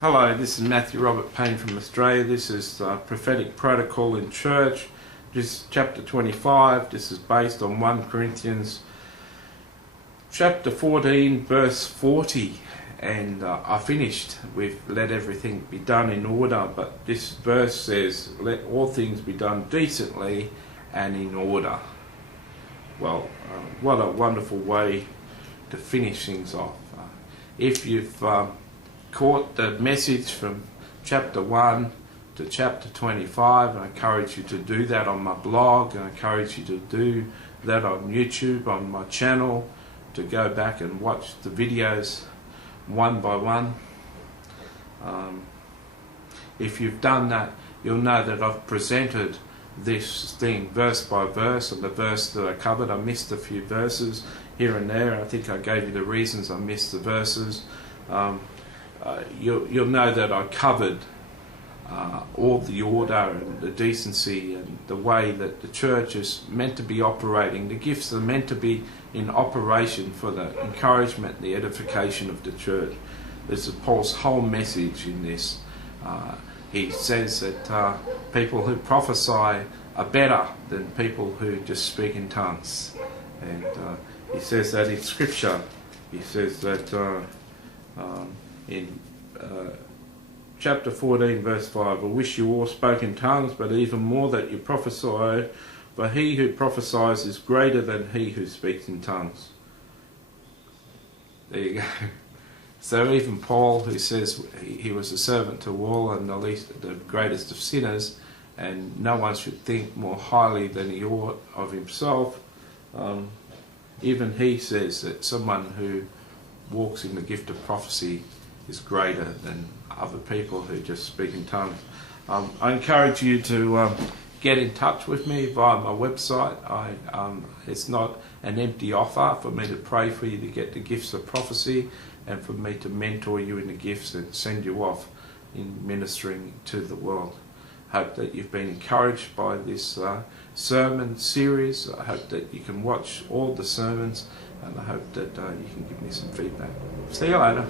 Hello, this is Matthew Robert Payne from Australia. This is Prophetic Protocol in Church. This is chapter 25. This is based on 1 Corinthians chapter 14 verse 40. And I finished with let everything be done in order, but this verse says let all things be done decently and in order. Well, what a wonderful way to finish things off. If you've caught the message from chapter 1 to chapter 25, I encourage you to do that on my blog. I encourage you to do that on YouTube, on my channel, to go back and watch the videos one by one. If you've done that, you'll know that I've presented this thing verse by verse, and the verse that I covered, I missed a few verses here and there. I think I gave you the reasons I missed the verses. You'll know that I covered all the order and the decency and the way that the church is meant to be operating. The gifts are meant to be in operation for the encouragement and the edification of the church. This is Paul's whole message in this. He says that people who prophesy are better than people who just speak in tongues. And he says that in Scripture. He says that in chapter 14 verse 5, I wish you all spoke in tongues, but even more that you prophesy, for he who prophesies is greater than he who speaks in tongues. There you go. So even Paul, who says he was a servant to all and the greatest of sinners, and no one should think more highly than he ought of himself, even he says that someone who walks in the gift of prophecy is greater than other people who just speak in tongues. I encourage you to get in touch with me via my website. It's not an empty offer for me to pray for you to get the gifts of prophecy and for me to mentor you in the gifts and send you off in ministering to the world. I hope that you've been encouraged by this sermon series. I hope that you can watch all the sermons, and I hope that you can give me some feedback. See you later.